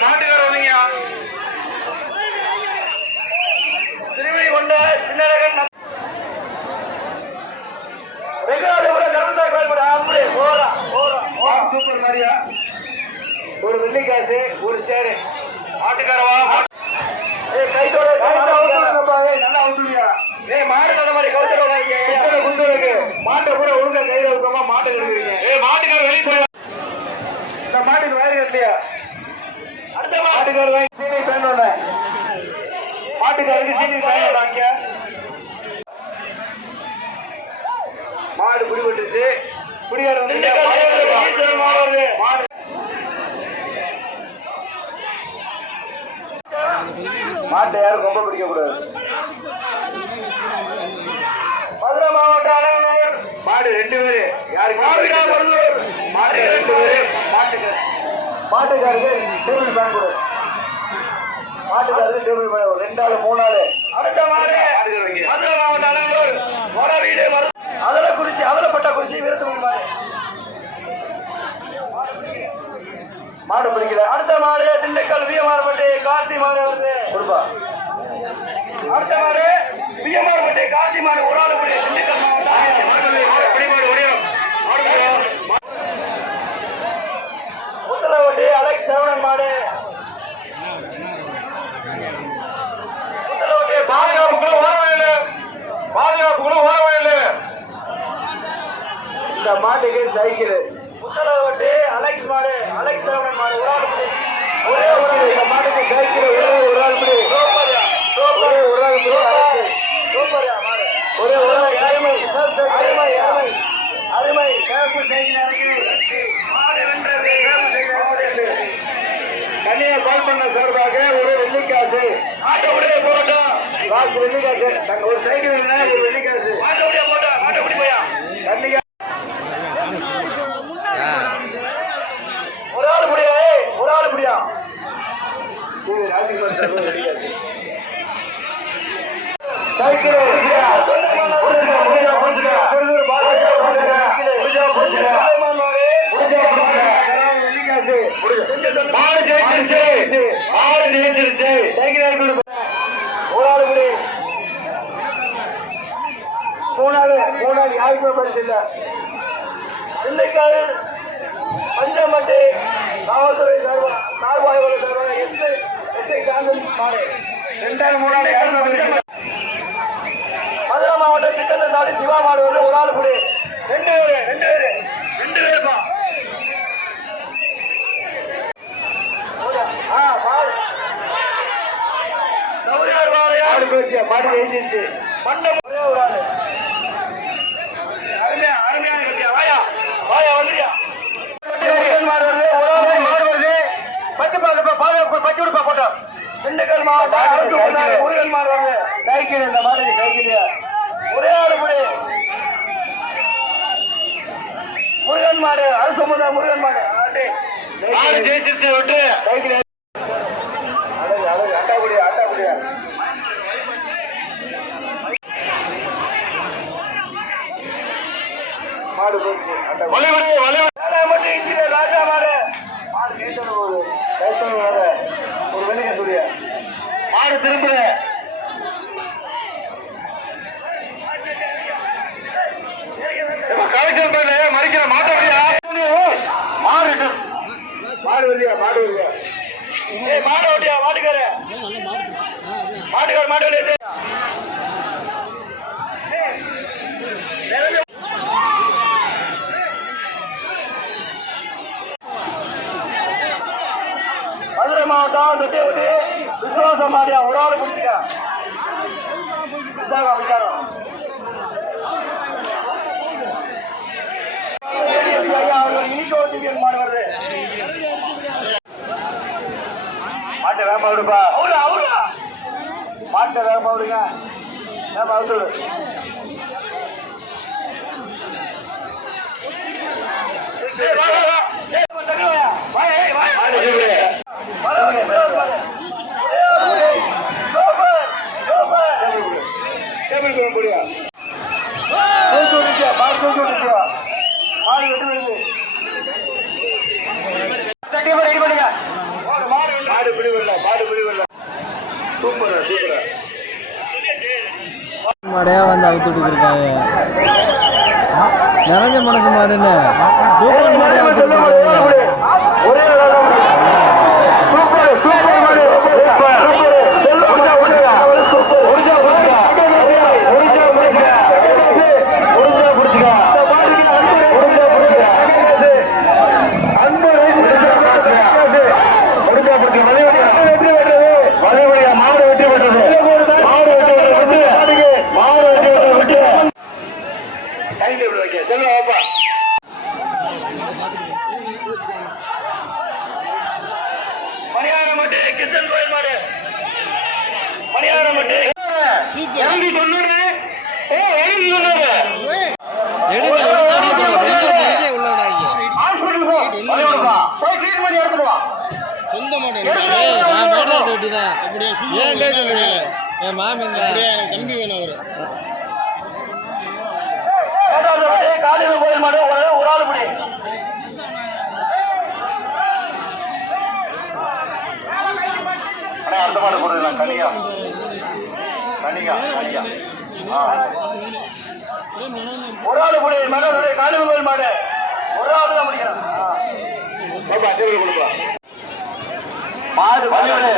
மாட்டுக்கார வந்தீங்க திருமணி கொண்ட சின்னரகன் ரெகுலர் கரண்டா கோயில் அப்படி போறா போறா. சூப்பர் மாதிரியா ஒரு வெள்ளிக்காசு ஒரு சேரு. மாட்டுக்காரவா ஏய் கைத்தோட நல்லா அவுத்துறியா ஏய் மாடு நல்ல மாதிரி கவுத்தர குண்டு இருக்கு மாட்டை கூட ஒழுங்கா கையில வைக்காம மாட்டை கழுவுறீங்க ஏ மாட்டுக்கார வெளியே போய் இந்த மாட்டுக்கு வேறு இல்லையா மாட்டுக்கார வாங்கி சீனி பேனோட மாட்டுக்காருக்கு சீனி பேனோட வாங்க மாடு குடிபட்டுச்சு குடிகார வந்து மாடு மாட்டை யாரும் ரொம்ப பிடிக்க கூடாது மதுரை மாவட்ட மாடு ரெண்டு பேரு. யாருக்கு? மாடு ரெண்டு பேரு. மாட்டுக்கு. மாட்டுக்காருக்கு டேபிள் ஃபேன் கொடு. மாட்டுக்காருக்கு டேபிள் ஃபேன் ரெண்டு ஆளு மூணு ஆளு அடுத்த மதுரை வர வீடு வரும் அதில் குறிச்சி அதில் பட்ட குறிச்சி விருது மாடு. பிடிக்கல. அடுத்த மாடு திண்டுக்கல் வியமாறுபட்டி கார்த்தி மாடு வருது கொடுப்பா. அடுத்த மாடு வியமாறுபட்டி கார்த்தி மாடு ஒரு ஆள் பிடி திண்டுக்கல் மாட்டுக்கு சைக்கிள். முத்தலவட்டி அலெக்ஸ் மாடு அலெக்ஸ் செவனன் மாடு ஒரு ஆள் ஒரே ஒரு இந்த மாட்டுக்கு சைக்கிள் ஒரே ஒரு ஆள் பிடி. ஒரே ஒரு ஆள் பிடி. ஒரே ஒரு ஆள் அருமை அருமை அருமை. அருமை சிறப்பு சைக்கிள் மாடு வென்றது சிறப்பு சைக்கிள். கண்ணியை கால் பண்ண சார்பாக ஒரு வெள்ளிக்காசு. ஆட்டோ உடைய போட்டோம் காசு வெள்ளிக்காசு. தங்க ஒரு சைக்கிள் வேணும்னா ஒரு வெள்ளிக்காசு ஆட்டோ உடைய போட்டோம் ஆட்டோ உடைய போயா கண்ணிக்கா ஒரு ஆள் முடியா ஏய், ஒரு ஆள் முடியா சைக்கிள் முடியா முடியா முடியா முடியா முடியா மாடு ஜெயிச்சிருச்சு மாடு ஜெயிச்சிருச்சு சைக்கிள் முடி மூணாவது மூணாவது யாருக்குமே பரிசு இல்ல திண்டுக்கல் பஞ்சமட்டி காவல்துறை சார்பாக சார்பாக எஸ்ஐ எஸ்ஐ காங்கிரஸ் மாடு மூணாவது யாருமே பரிசு இல்ல மதுரை மாவட்டம் திட்டத்தை தாண்டி சிவா மாடு வந்து ஒரு ஆள் புடி ரெண்டு பேரு ரெண்டு பேரு ரெண்டு பேருப்பா ஆ, பாரு. சௌரியார் பாறையா? மாடு போயிடுச்சு, மாடு ஜெயிச்சிருச்சு. மண்டபம் ஒரே ஒரு ஆளு. அருமையா, அருமையான கட்சியா. வாயா, வாயா, வந்துடுயா. திண்டுக்கல் மாவட்டம் முருகன் மாடு வருது. இந்த மாதிரி சைக்கிளியா ஒரே ஆளு முருகன் மாடு அரசு முருகன். மாடு ஜெயிச்சிருச்சு விட்டு மாடு திரும்புற கலெக்டர் பேர்ல மறிக்கிற மாட்டோடியா மாடு மாடு வெளியா மாடு வெளியா மாடு ஓட்டியா மாட்டுக்கார மாட்டுக்கார மாடு வெளியே மாவட்டம் தொட்டி ஒட்டி விசுவாசம் மாடியா ஒரு ஆள் பிடிச்சிக்க விசாகம் விசாகம் மாட்டை வேகமா விடுப்பா மாட்டை வேகமா விடுங்க வேகமா விட்டு மாடு பிடி வரல மாடு பிடி வரல சூப்பர் சூப்பர் மாடையா வந்து அவுத்துட்டு இருக்காங்க நிறைஞ்ச மனசு மாடுன்னு. மாடையா கையில் இப்படி வைக்க செல்வா பாப்பா மணியாரம் மட்டு கிஷன் கோயில் மாடு. மணியாரம் மட்டு இரண்டு தொண்ணூறு வேணும் அவரு. கால் முடி அண்ணா அந்த மாடு போடுங்க கனியா கனியா கனியா ஒரு ஆள் முடி மனோருடைய காலிபுகள் மாடு. ஒரு ஆள் தான் முடிக்கிறான் மாடு வழி விடு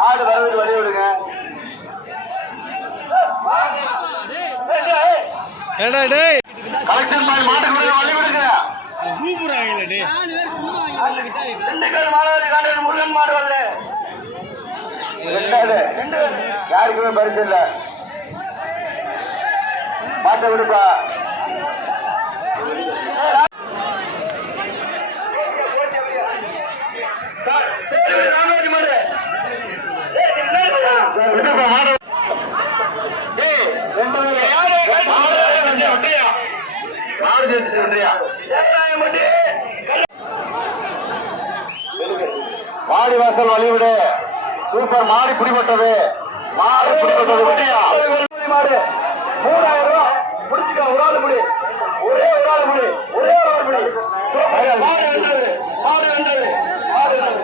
மாடு வரவிட்டு வழி விடுங்க. டேய். கலெக்ஷன் மாதிரி மாட்டுக்கு விடுங்க வழி விடுங்க திண்டுக்கல் மாநகரி காலையில் முருகன் மாடு வரல. ரெண்டாவது யாருக்குமே பரிசு இல்ல. மாட்டை விடுப்பா சார், சரி, ராமராஜ் மாடு. ஏய், சார், விடுப்பா, மாடு. ஏய், ரெண்டு பேரும் யாரு? மாடு ஜெயிச்சு வெற்றியா? மாடு ஜெயிச்சு வெற்றியா? ஜெயராயம் மாட்டு. மாடி வாசல் வழிவிடு. சூப்பர் மாடி பிடிபட்டது மாடு பிடிபட்டது விட்டியா மாடு மூணாயிரம் ரூபாய் முடிச்சுக்க ஒரு ஆள் முடி. ஒரே ஒரு ஆள் முடி. ஒரே ஒரு ஆள் முடி. மாடு மாடு